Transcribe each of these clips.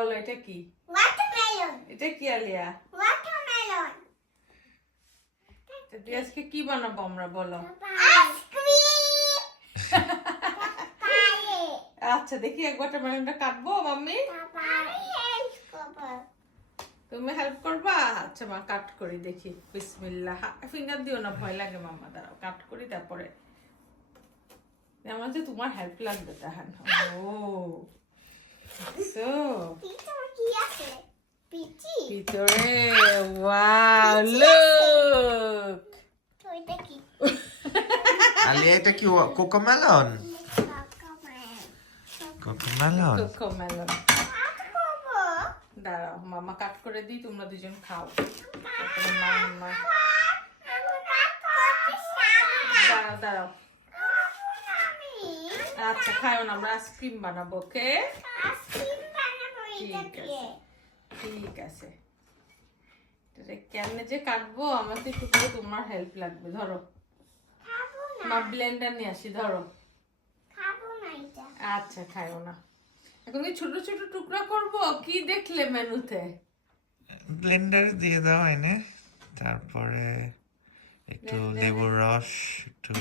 বলো এটা কি? ওয়াটারমেলন। এটা কি আলিয়া? ওয়াটারমেলন। তো আজকে কি বানাবো আমরা বলো? আইসক্রিম। পায়ে। আচ্ছা দেখি এক ওয়াটারমেলনটা কাটবো মাম্মি? আমি হেল্প করব। তুমি হেল্প করবা? আচ্ছা মা কাট করি দেখি। বিসমিল্লাহ। ফিঙ্গার দিও না, ভয় লাগে মাম্মা। দাঁড়াও কাট করি তারপরে। আমার যে তোমার হেল্প লাগবে তাহান। ও সো ভিতরে কি আছে? পিচি। ভিতরে ওয়াও লুক। তো এটা কি? আলিয়া এটা কি কোকোমেলন? CoComelon CoComelon. কাট করব। দাঁড়াও মামা কাট করে দিই, তোমরা দুজন খাও। তারপরে মাম্মা আমি কাট করতে চাই। দাঁড়াও দাঁড়াও। আমি আচ্ছা খাও না, আমরা আইসক্রিম বানাবো। ওকে আইসক্রিম বানাবো এটা ঠিক দিয়ে। আছে ঠিক আছে। এটা কেমনে যে কাটবো আমার তো একটু করে তোমার হেল্প লাগবে। ধরো খাবো না। মা ব্লেন্ডার নিয়ে আসি, ধরো। খাবো না এটা। আচ্ছা খাইও না। এখন কি ছোট ছোট টুকরা করব? কি দেখলে মেনুতে? ব্লেন্ডারে দিয়ে দাও এনে, তারপরে একটু লেবুর রস, একটু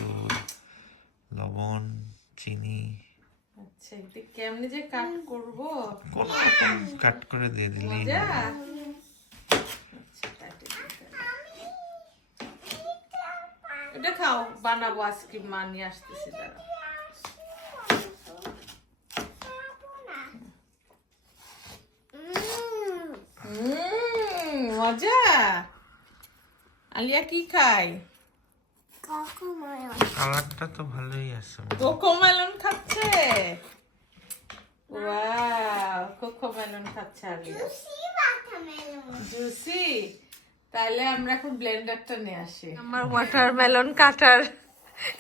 লবণ, চিনি, আচ্ছা এটা কেমনে যে কাট করব? কোনো রকম কাট করে দিয়ে দিলেই মজা। হবে। আচ্ছা কাটে দিতে হবে। এটা খাও, বানাবো আইসক্রিম, মা নিয়ে আসতেছি। দাঁড়াও। মজা। আলিয়া কি খায়? কালারটা তো ভালোই আছে। কোকোমেলন খাচ্ছে। ওয়াও কোকোমেলন খাচ্ছে আলিয়া। জুসি। তাইলে আমরা এখন ব্লেন্ডারটা নিয়ে আসি। আমার ওয়াটারমেলন কাটার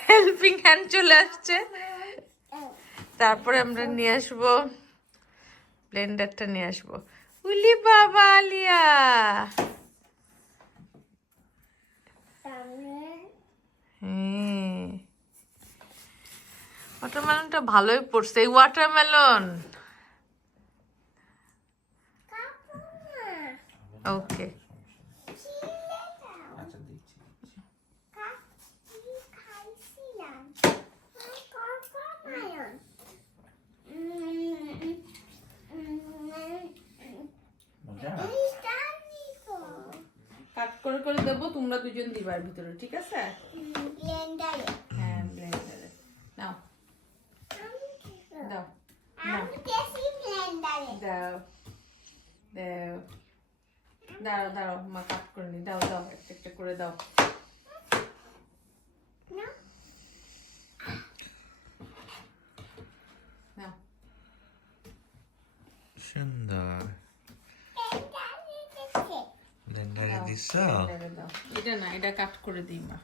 হেল্পিং হ্যান্ড চলে আসছে। তারপরে আমরা নিয়ে আসবো ব্লেন্ডারটা নিয়ে আসবো। উলি বাবা আলিয়া। ওয়াটারমেলনটা ভালোই পড়ছে। এই ওয়াটারমেলন ওকে। আচ্ছা দিচ্ছি। মজা? কাট করে করে দেবো, তোমরা দুজন দিবা এর ভিতরে, ঠিক আছে? হ্যাঁ ব্লেন্ডারে নাও দাও নাও দাও দাও। দাঁড়াও দাঁড়াও মা কাট করে নি। দাও দাও একটা একটা করে দাও। নাও সুন্দর। ব্লেন্ডারে দাও, দিছ? ব্লেন্ডারে দাও। এটা না, এটা কাট করে দিই মা।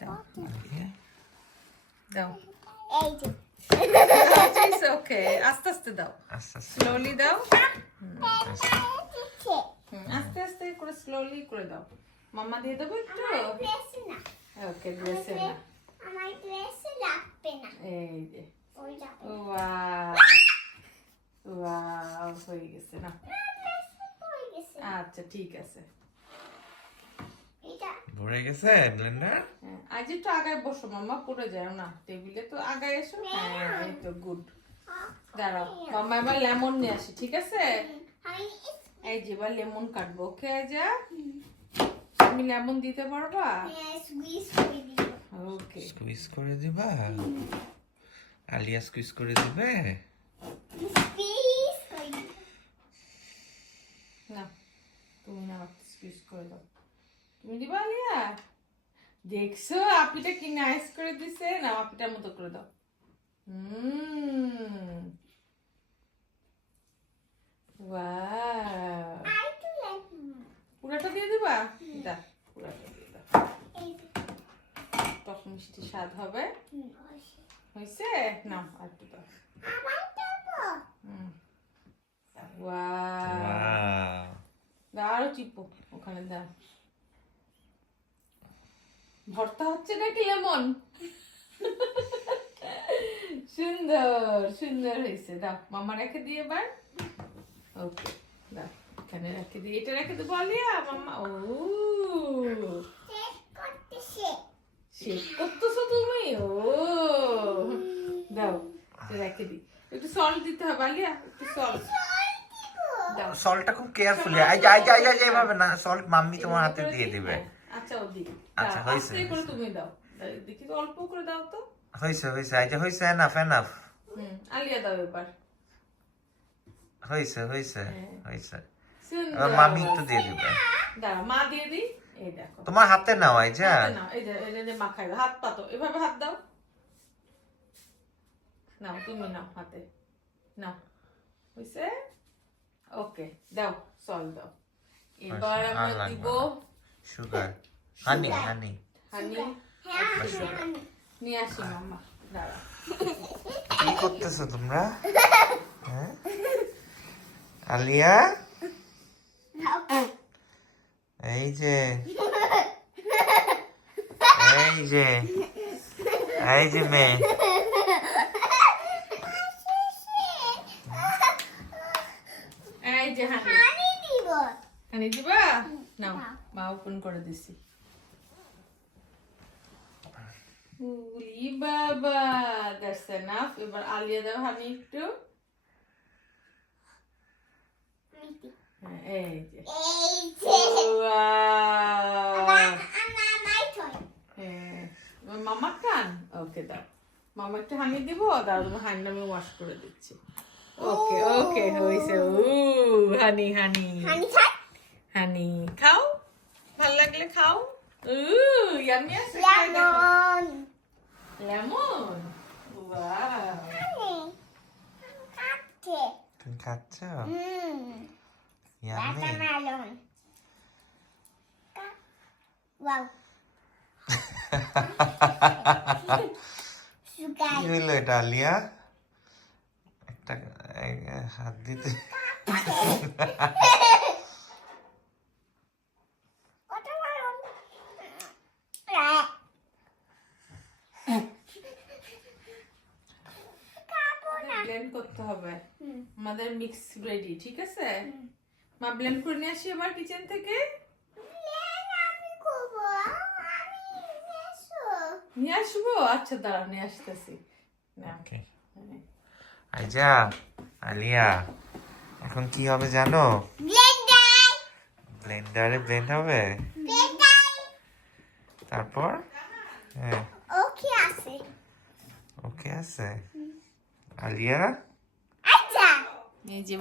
দাও দাও। ইটস ওকে, আস্তে আস্তে দাও, আস্তে আস্তে স্লোলি দাও। আস্তে। আস্তে আস্তে করে স্লোলি করে দাও। মাম্মা দিয়ে দেবো একটু। ওকে ড্রেসে না, আমার ড্রেসে লাগবে না। এই যে ওই যাবে। ওয়াও ওয়াও হয়ে গেছে না। হয়ে গেছে। আচ্ছা ঠিক আছে। এটা ভরে গেছে ব্লেন্ডার? হ্যাঁ, আজ একটু আগায় বসো মাম্মা, পড়ে যাও না টেবিলে, তো আগায় এসো। হ্যাঁ এই তো গুড। দাঁড়াও মাম্মা এবার লেমন নিয়ে আসি, ঠিক আছে? আমি এই যে এবার লেমন কাটবো। ওকে যা, তুমি লেমন দিতে পারবা? স্কুইজ করে দিব। ওকে স্কুইজ করে দিবা? আলিয়া স্কুইজ করে দিবে? স্কুইজ করে দিব। না তুমি না, স্কুইজ করে দাও। তুমি দিবা আলিয়া? দেখছো আপিটা কি নাইস করে দিছে না? আপিটার মতো করে দাও। ওয়াও I do like পুরাটা দিয়ে দিবা? দা পুরাটা দিয়ে দাও। এই টক মিষ্টি স্বাদ হবে। হয়েছে? নাও আর একটু দাও। আবার দেবো। Wow wow. দাও আরো চিপো ওখানে দাও। ভর্তা হচ্ছে নাকি লেমন? সুন্দর সুন্দর হয়েছে। দাও মামা রেখে দিয়ে এবার। ওকে দাও এখানে রেখে দিই, এটা রেখে দেবো আলিয়া মাম্মা। ও Check করতেছে। শেক করতেছো তুমি? ও দাও এটা রেখে দিই, একটু সল্ট দিতে হবে আলিয়া, একটু সল্ট দাও। সল্টটা খুব কেয়ারফুলি, আই এভাবে না, সল্ট মাম্মি তোমার হাতে দিয়ে দিবে। আচ্ছা ও দিই, আচ্ছা, হয়েছে, আস্তে করে তুমি দাও, দেখি তো অল্প করে দাও তো। হয়েছে হয়েছে, এনাফ আলিয়া দাও এবার। হয়েছে সুন্দর। এবার মাম্মি একটু দিয়ে দিবে। দাঁড়া মা দিয়ে দিই, এই দেখো তোমার হাতে নাও আইজা। হাতে নাও, এই যে এই যে মাখাই দাও, হাত পাতো, এভাবে হাত দাও, নাও তুমি নাও হাতে নাও, হইছে? ওকে দাও সল্ট দাও। এবার আমরা দিব সুগার, হানি হানি। হ্যাঁ, আমি নিয়ে আসি মাম্মা, দাঁড়া। কি করতেছো তোমরা? হ্যাঁ? আলিয়া এই যে মেয়ে, এই যে হানি, পানি দিব। হানি দিবা? নাও মা ওপেন করে দিছি। উলি বাবা, দ্যাটস এনাফ। এবার আলিয়া দাও হানি একটু। হ্যাঁ, এই যে এই যে। Wow! আমার my toy. হ্যাঁ, এবার মামার টান। ওকে দাও, মামা একটু হানি দিব, দাও তুমি হানি আমি ওয়াশ করে দিচ্ছি। ওকে ওকে হয়েছে। হানি Honey খাই? হানি খাও, ভাল লাগলে খাও। ইয়ামি আছে, খাই দেখো। Lemon. Lemon, wow. Honey. খাচ্ছে। তুমি খাচ্ছ? Mm. Yummy. Watermelon. Wow. Sugar. কি হইলো এটা আলিয়া? একটা হাত দিতে Watermelon. ব্লেন্ড করতে হবে, আমাদের মিক্স রেডি, ঠিক আছে? মা ব্লেন্ড করে নিয়ে আসি এবার কিচেন থেকে। আমি করবো। আমি এসো। নিয়ে আসবো, আচ্ছা দাঁড়া নিয়ে আসতেছি। নাও। ওকে হ্যাঁ। আইজা আলিয়া এখন কি হবে জানো? Blender. ব্লেন্ডারে ব্লেন্ড হবে, Blender. তারপর হ্যাঁ Okay আছে। ওকে আছে আলিয়া। আচ্ছা। এই যে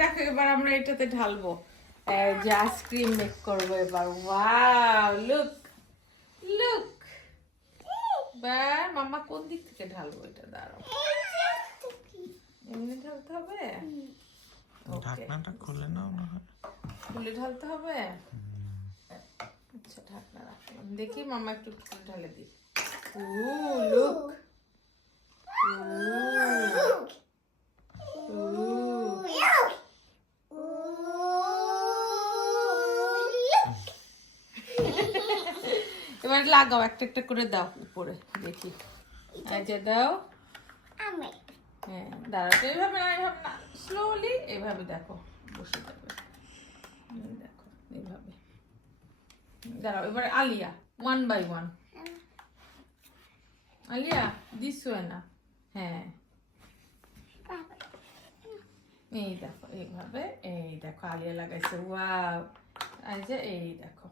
দেখো এবার আমরা এটাতে ঢালবো, যে আইসক্রিম মেক করবো এবার। Wow, look look. এবার মামা কোন দিক থেকে ঢালবো এটা? দাঁড়াও, এমনি ঢালতে হবে? ওকে, ঢাকনাটা খুলে নাও না হয়। খুলে ঢালতে হবে? আচ্ছা ঢাকনা রাখলাম, দেখি মামা একটু খুলে ঢালে দিই। ও লুক, এবার লাগাও, একটা একটা করে দাও উপরে, দেখি। এই যে দাও। আমি হ্যাঁ দাঁড়াও, এইভাবে না, এইভাবে না, স্লোলি এইভাবে দেখো বসে যাবে। দেখো এইভাবে দাঁড়াও। এবার Alia, 1 by 1। Alia this way না, হ্যাঁ এই দেখো এইভাবে, এই দেখো আলিয়া লাগাইছে। ওয়াও, এই যে এই দেখো।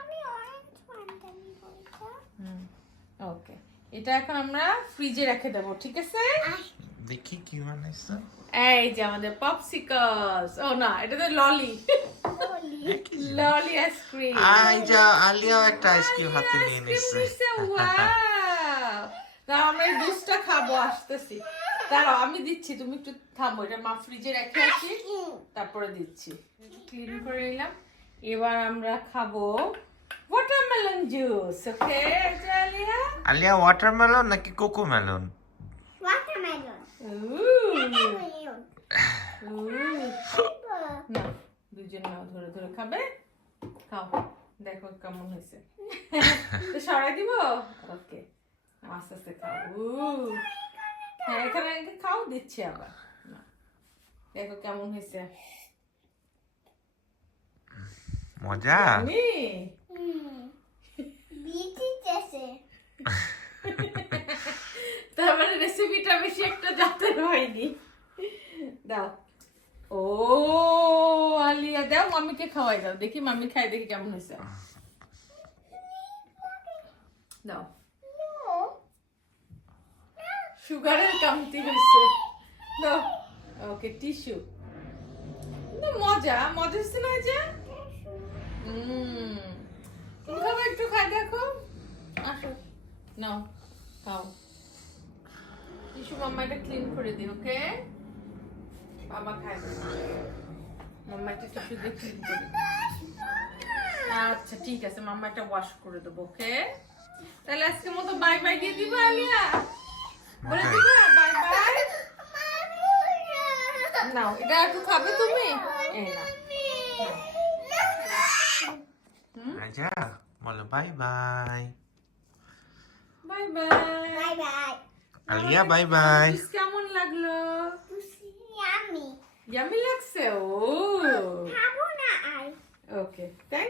আমি অরেঞ্জ ওয়ানটা নিব এটা। ওকে, এটা এখন আমরা ফ্রিজে রেখে দেবো, ঠিক আছে? দেখি কি বানাইছো। এই যে আমাদের পপসিকলস। ও না, এটা তো ললি, ললি আইসক্রিম। আইজা আলিয়াও একটা আইসক্রিম হাতে নিয়ে নিচ্ছে। দাঁড়াও, আমরা এই জুসটা খাবো, আসতেছি। দাঁড়াও আমি দিচ্ছি, তুমি একটু থামো, এটা মা ফ্রিজে রেখে আসি, তারপরে দিচ্ছি। ক্লিন করে নিলাম। এবার আমরা খাবো ওয়াটারমেলন জুস। ওকে আলিয়া? আলিয়া ওয়াটারমেলন নাকি কোকোমেলন? Watermelon. Ooh. Watermelon. না, দুজন নাও, ধরে ধরে খাবে। খাও, দেখো কেমন হয়েছে। তো সরাই দিব। ওকে, আস্তে আস্তে খাও। হ্যাঁ, এখানে খাও, দিচ্ছি আবার। না, দেখো কেমন হয়েছে। মজা। নি বিটি চেসে তার মানে রেসিপিটা বেশি একটা জাতের হয়নি। দাও। ও আলিয়া, দাও মাম্মিকে খাওয়াই দাও, দেখি মাম্মি খাই, দেখি কেমন হয়েছে। দাও। সুগারের কামতি হয়েছে। দাও। ওকে, টিস্যু। মজা মজা হচ্ছে না যে। তুমি খাবো, একটু খাই দেখো। আসো, নাও খাও। টিস্যু মাম্মা এটা ক্লিন করে দিও, ওকে? বাবা খায় না। মাম্মা এটা টিস্যু দিয়ে ক্লিন করে দিও। আচ্ছা ঠিক আছে, মাম্মা এটা ওয়াশ করে দেবো, ওকে? তাহলে আজকের মতো বাই বাই দিয়ে দিবা আলিয়া? বলে দিবা বাই বাই? নাও, এটা একটু খাবে তুমি? এই নাও। আচ্ছা, বলো bye bye. Bye bye. Bye bye Alia bye bye. কেমন লাগলো? ইয়ামি ইয়ামি লাগছে? ও খাবো না আর ওকে, থ্যাংক